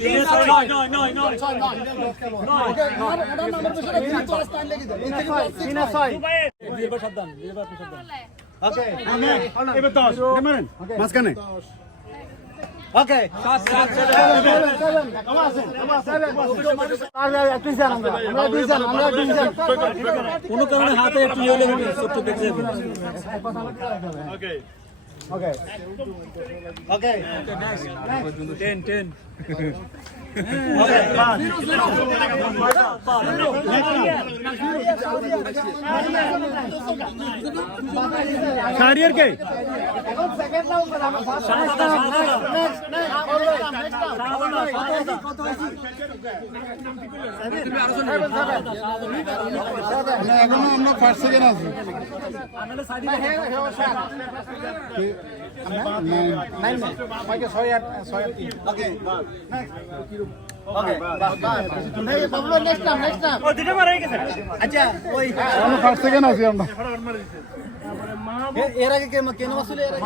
দীর্ঘ সাবধান ওকে নয় নয় নয় নয় তিনে ছয় দীর্ঘ সাবধান দীর্ঘ সাবধান ওকে এবার দশ মারেন মাঝখানে ওকে কোনো কারণে হাতে একটু ইয়ে লেগে গেছে, ছোট্ট দেখে যাবে। Okay okay ten ten Shahriar কে এখনও আমরা ফার্স্ট সেকেন্ড আছি। আচ্ছা ওই আমরা ফার্স্ট সেকেন্ড আছি আমরা। এর আগে কে কেন আসছিল এর আগে?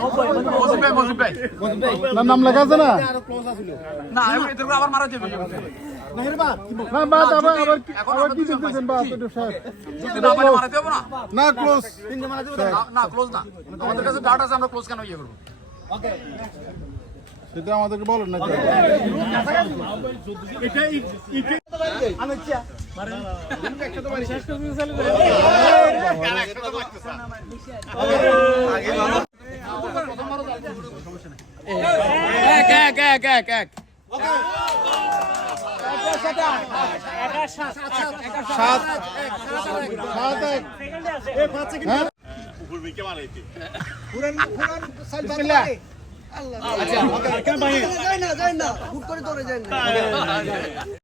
না নাম লেখা আছে না? আরও ক্লোজ আছিল। না বাদ আবার আবার কি- আবার কি দেখতেছেন? বাদ একটু স্যার। না ক্লোজ তিনটে মারা দিব না ক্লোজ না। আমাদের কাছে ডাটা আছে আমরা ক্লোজ কেন ইয়ে করব? ওকে সেটা আমাদেরকে বলেন না। এক এক এক এক এক সাত সাত এক হ্যাঁ বিসমিল্লাহ। নাই ওইটা ওইটা আর আর না না সিজার ভাই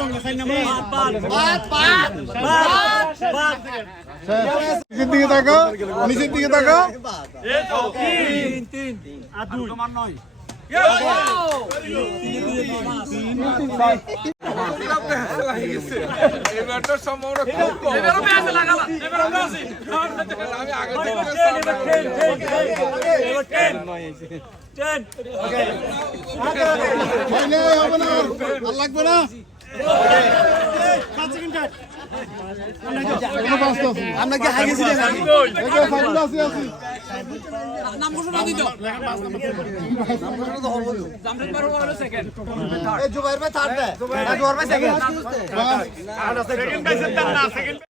নিচের দিকে তাকো নিচের দিকে তাকো না হবে না। আর আর লাগবে না? আমরা কি হাই গেছি এই যে সাইকেল আছে আছে এই জুবাইর ভাই থার্ড জুবাইর ভাই সেকেন্ড।